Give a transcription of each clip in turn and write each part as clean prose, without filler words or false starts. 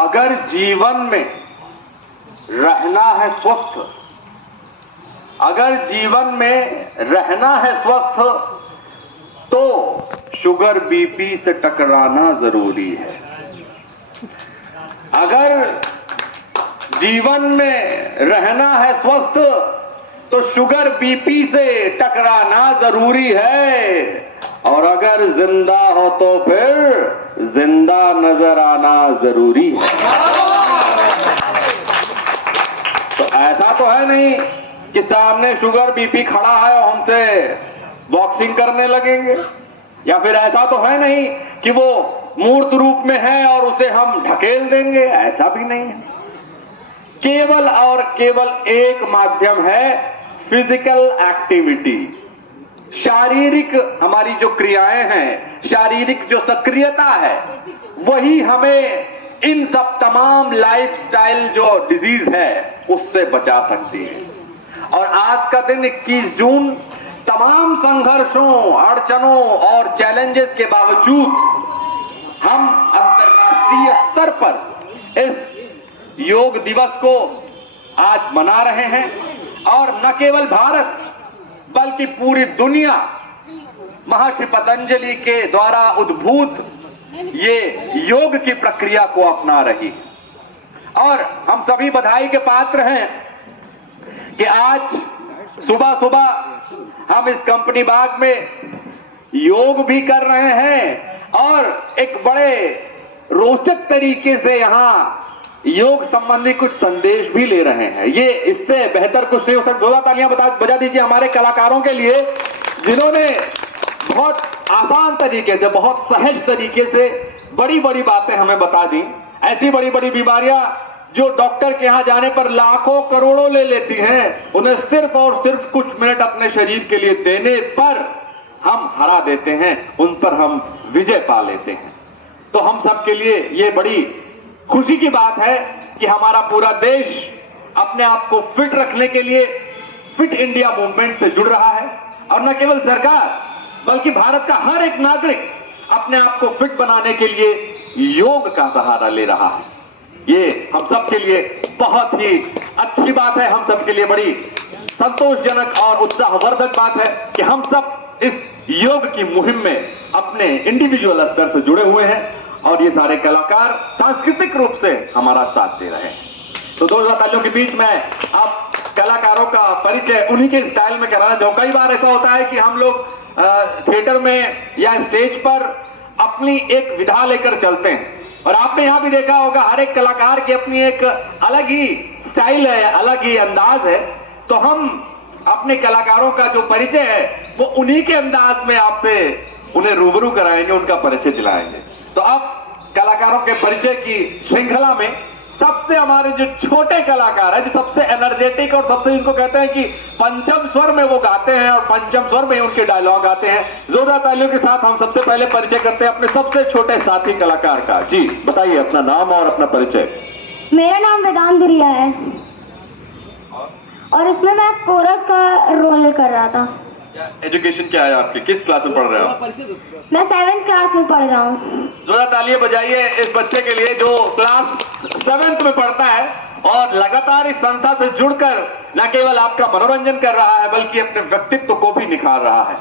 अगर जीवन में रहना है स्वस्थ, अगर जीवन में रहना है स्वस्थ, तो शुगर बीपी से टकराना जरूरी है। अगर जीवन में रहना है स्वस्थ, तो शुगर बीपी से टकराना जरूरी है। और अगर जिंदा हो तो फिर जिंदा नजर आना जरूरी है। तो ऐसा तो है नहीं कि सामने शुगर बीपी खड़ा है और हमसे बॉक्सिंग करने लगेंगे, या फिर ऐसा तो है नहीं कि वो मूर्त रूप में है और उसे हम ढकेल देंगे, ऐसा भी नहीं है। केवल और केवल एक माध्यम है फिजिकल एक्टिविटी। शारीरिक हमारी जो क्रियाएं हैं, शारीरिक जो सक्रियता है, वही हमें इन सब तमाम लाइफस्टाइल जो डिजीज है उससे बचा सकती है। और आज का दिन 21 जून तमाम संघर्षों, अड़चनों और चैलेंजेस के बावजूद हम अंतर्राष्ट्रीय स्तर पर इस योग दिवस को आज मना रहे हैं। और न केवल भारत बल्कि पूरी दुनिया महर्षि पतंजलि के द्वारा उद्भूत ये योग की प्रक्रिया को अपना रही है। और हम सभी बधाई के पात्र हैं कि आज सुबह सुबह हम इस कंपनी बाग में योग भी कर रहे हैं और एक बड़े रोचक तरीके से यहां योग संबंधी कुछ संदेश भी ले रहे हैं। ये इससे बेहतर कुछ नहीं हो सकता। 2 तालियां बजा दीजिए हमारे कलाकारों के लिए, जिन्होंने बहुत आसान तरीके से, बहुत सहज तरीके से बड़ी बड़ी बातें हमें बता दी। ऐसी बड़ी बड़ी बीमारियां जो डॉक्टर के यहां जाने पर लाखों करोड़ों ले लेती हैं, उन्हें सिर्फ और सिर्फ कुछ मिनट अपने शरीर के लिए देने पर हम हरा देते हैं, उन पर हम विजय पा लेते हैं। तो हम सबके लिए ये बड़ी खुशी की बात है कि हमारा पूरा देश अपने आप को फिट रखने के लिए फिट इंडिया मूवमेंट से जुड़ रहा है। और न केवल सरकार बल्कि भारत का हर एक नागरिक अपने आप को फिट बनाने के लिए योग का सहारा ले रहा है। ये हम सब के लिए बहुत ही अच्छी बात है, हम सब के लिए बड़ी संतोषजनक और उत्साहवर्धक बात है कि हम सब इस योग की मुहिम में अपने इंडिविजुअल स्तर से जुड़े हुए हैं और ये सारे कलाकार सांस्कृतिक रूप से हमारा साथ दे रहे हैं। तो 2 तालियों के बीच में आप कलाकारों का परिचय उन्हीं के स्टाइल में कराना चाहूं। कई बार ऐसा होता है कि हम लोग थिएटर में या स्टेज पर अपनी एक विधा लेकर चलते हैं, और आपने यहां भी देखा होगा हर एक कलाकार की अपनी एक अलग ही स्टाइल है, अलग ही अंदाज है। तो हम अपने कलाकारों का जो परिचय है वो उन्हीं के अंदाज में आपसे उन्हें रूबरू कराएंगे, उनका परिचय दिलाएंगे। तो अब कलाकारों के परिचय की श्रृंखला में सबसे हमारे जो छोटे कलाकार हैं, जो सबसे एनर्जेटिक और सबसे इनको कहते हैं कि पंचम स्वर में वो गाते हैं और पंचम स्वर में उनके डायलॉग आते हैं, जोरदार तालियों के साथ हम सबसे पहले परिचय करते हैं अपने सबसे छोटे साथी कलाकार का। जी बताइए अपना नाम और अपना परिचय। मेरा नाम वेदांत दुरिया है और इसमें मैं कोरस का रोल कर रहा था। एजुकेशन क्या है आपकी, किस क्लास में पढ़ रहे हो? मैं 7th क्लास में पढ़ रहा हूँ। जोरदार तालियां बजाइए इस बच्चे के लिए जो क्लास 7th में पढ़ता है और लगातार इस संस्था से जुड़कर न केवल आपका मनोरंजन कर रहा है बल्कि अपने व्यक्तित्व को भी निखार रहा है।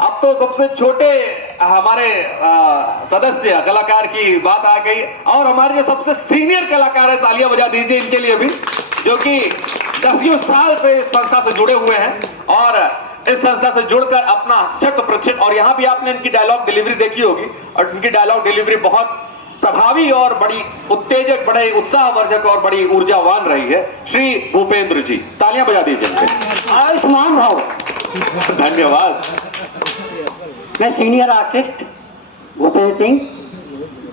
अब तो सबसे छोटे हमारे सदस्य कलाकार की बात आ गई और हमारे जो सबसे सीनियर कलाकार है, तालियां बजा दीजिए इनके लिए भी, जो कि 10 साल से इस संस्था से जुड़े हुए हैं और इस संस्था से जुड़कर अपना 100%। और यहाँ भी आपने इनकी डायलॉग डिलीवरी देखी होगी और इनकी डायलॉग डिलीवरी बहुत प्रभावी और बड़ी उत्तेजक, बड़े उत्साहवर्धक और बड़ी ऊर्जावान रही है। श्री भूपेंद्र जी, तालियां बजा दीजिए। आयुष्मान भाव। धन्यवाद। मैं senior artist Bhupendra Singh,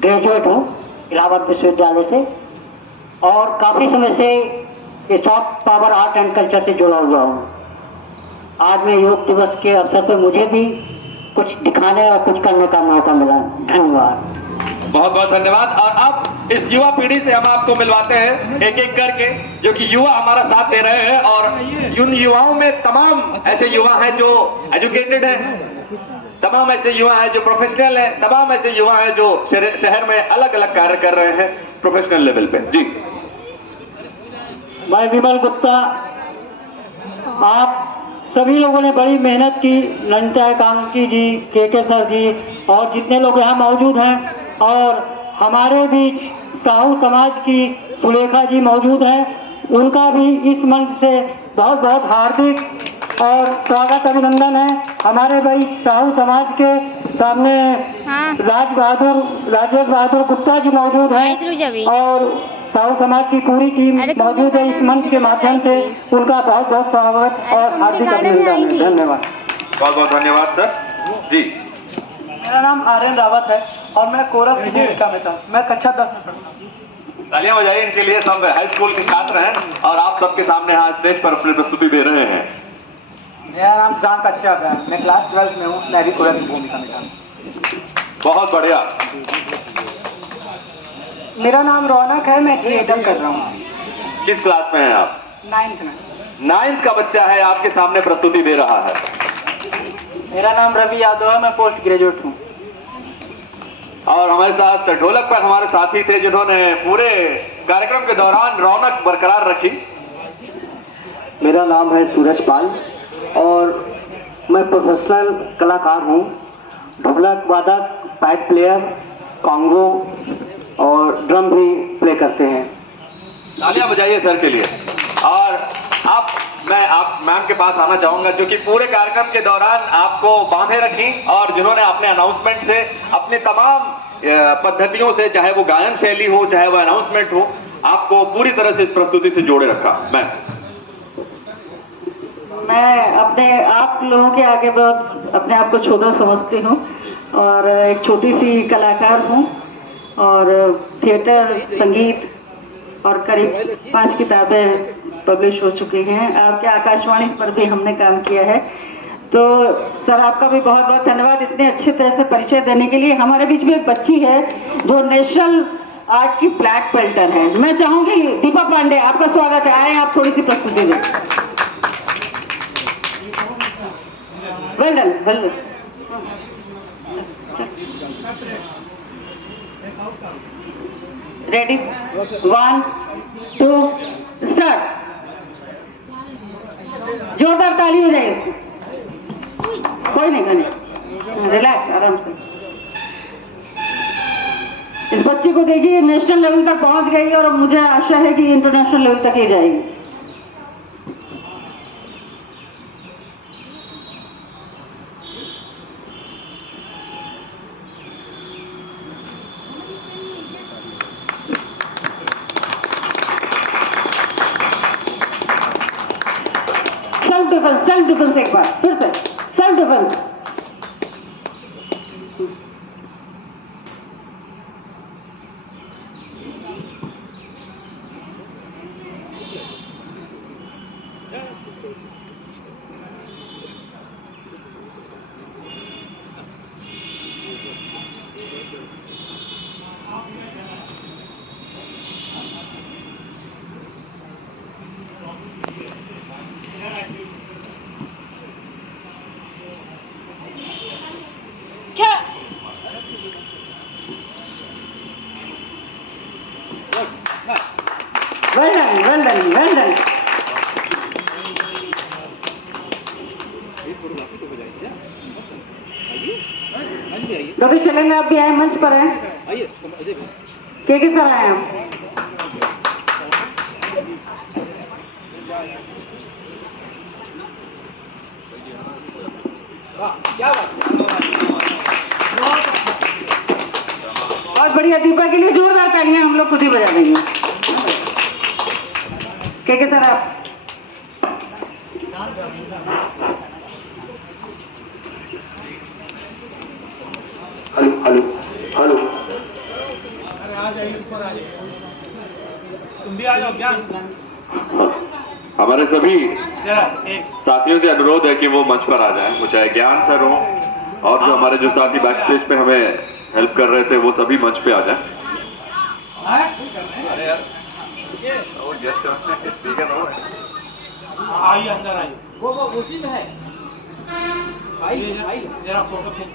graduate हूँ इलाहाबाद विश्वविद्यालय से और काफी समय से ये soft power art and culture से जुड़ा हुआ हूँ। आज मैं योग दिवस के अवसर पर मुझे भी कुछ दिखाने और कुछ करने का मौका मिला। धन्यवाद। बहुत बहुत धन्यवाद। और अब इस युवा पीढ़ी से हम आपको मिलवाते हैं एक एक करके, जो कि युवा हमारा साथ दे रहे हैं। और उन युवाओं में तमाम ऐसे युवा हैं जो एजुकेटेड हैं, तमाम ऐसे युवा हैं जो प्रोफेशनल हैं, तमाम ऐसे युवा हैं जो शहर में अलग अलग कार्य कर रहे हैं। प्रोफेशनल लेवल पे। जी मैं विमल गुप्ता। आप सभी लोगों ने बड़ी मेहनत की, नंटा कांकी जी, के सर जी और जितने लोग यहाँ मौजूद हैं, और हमारे बीच साहू समाज की सुलेखा जी मौजूद हैं, उनका भी इस मंच से बहुत बहुत हार्दिक और स्वागत अभिनंदन है। हमारे भाई साहू समाज के सामने राजेश बहादुर गुप्ता जी मौजूद हैं और साहू समाज की पूरी टीम मौजूद है इस मंच के माध्यम से। उनका बहुत बहुत स्वागत और हार्दिक अभिनंदन। धन्यवाद। बहुत बहुत धन्यवाद सर। जी मेरा नाम आर्यन रावत है और मैं कोरस की भूमिका में था। मैं कक्षा 10 में पढ़ता हूँ। तालियां बजाइए इनके लिए। सब हाई स्कूल के छात्र हैं और आप सबके सामने आज स्टेज पर अपनी प्रस्तुति दे रहे हैं। मेरा नाम जान कश्यप है, मैं क्लास 12 में हूँ। मैं भी कोरस की भूमिका में था। बहुत बढ़िया। मेरा नाम रौनक है, मैं थिएटर कर रहा हूँ। किस क्लास में हैं आप? 9th में। 9th का बच्चा है, आपके सामने प्रस्तुति दे रहा है। मेरा नाम रवि यादव है, मैं पोस्ट ग्रेजुएट हूँ। और हमारे साथ ढोलक पर हमारे साथी थे जिन्होंने पूरे कार्यक्रम के दौरान रौनक बरकरार रखी। मेरा नाम है सूरज पाल और मैं प्रोफेशनल कलाकार हूँ। ढोलक वादक, पैड प्लेयर, कॉन्गो और ड्रम भी प्ले करते हैं। तालियां बजाइए सर के लिए। और मैं मैम के पास आना चाहूंगा जो कि पूरे कार्यक्रम के दौरान आपको बांधे रखी और जिन्होंने अपने अनाउंसमेंट से, अपने तमाम पद्धतियों से, चाहे वो गायन शैली हो, चाहे वो अनाउंसमेंट हो, आपको पूरी तरह से इस प्रस्तुति से जोड़े रखा। मैं अपने आप लोगों के आगे बहुत अपने आप को छोटा समझती हूँ और एक छोटी सी कलाकार हूँ और थिएटर, संगीत और करीब 5 किताबें पब्लिश हो चुकी हैं। आपके आकाशवाणी पर भी हमने काम किया है। तो सर आपका भी बहुत बहुत धन्यवाद इतने अच्छे तरह से परिचय देने के लिए। हमारे बीच में एक बच्ची है जो नेशनल आर्ट की ब्लैक बेल्टर है। मैं चाहूंगी दीपा पांडे, आपका स्वागत है। आए आप थोड़ी सी प्रस्तुति दें। Well done, well done. Ready, 1 2 start. जोरदार ताली हो जाएगी। कोई नहीं, रिलैक्स, आराम से। इस बच्ची को देखिए नेशनल लेवल तक पहुंच गई और मुझे आशा है कि इंटरनेशनल लेवल तक ले जाएगी। सेल्फ डिफेंस एक बार फिर से, self defence. Well done, well done, well done. कभी चलेंगे, आप भी आए मंच पर हैं। के सर आए हम। बहुत बढ़िया। दीपा के लिए जोरदार तालियां हम लोग खुद ही बजा देंगे। के सर आप। Hello hello hello. तुम भी आ जाओ ज्ञान। हमारे सभी साथियों से अनुरोध है कि वो मंच पर आ जाएं, वो चाहे ज्ञान सर हो और जो हमारे जो साथी बैक स्टेज पे हमें हेल्प कर रहे थे वो सभी मंच पे आ जाएं। अरे यार वो गेस्ट स्पीकर हो। आइए अंदर आइए। वो उसी में है। आई जरा फोटो खींच।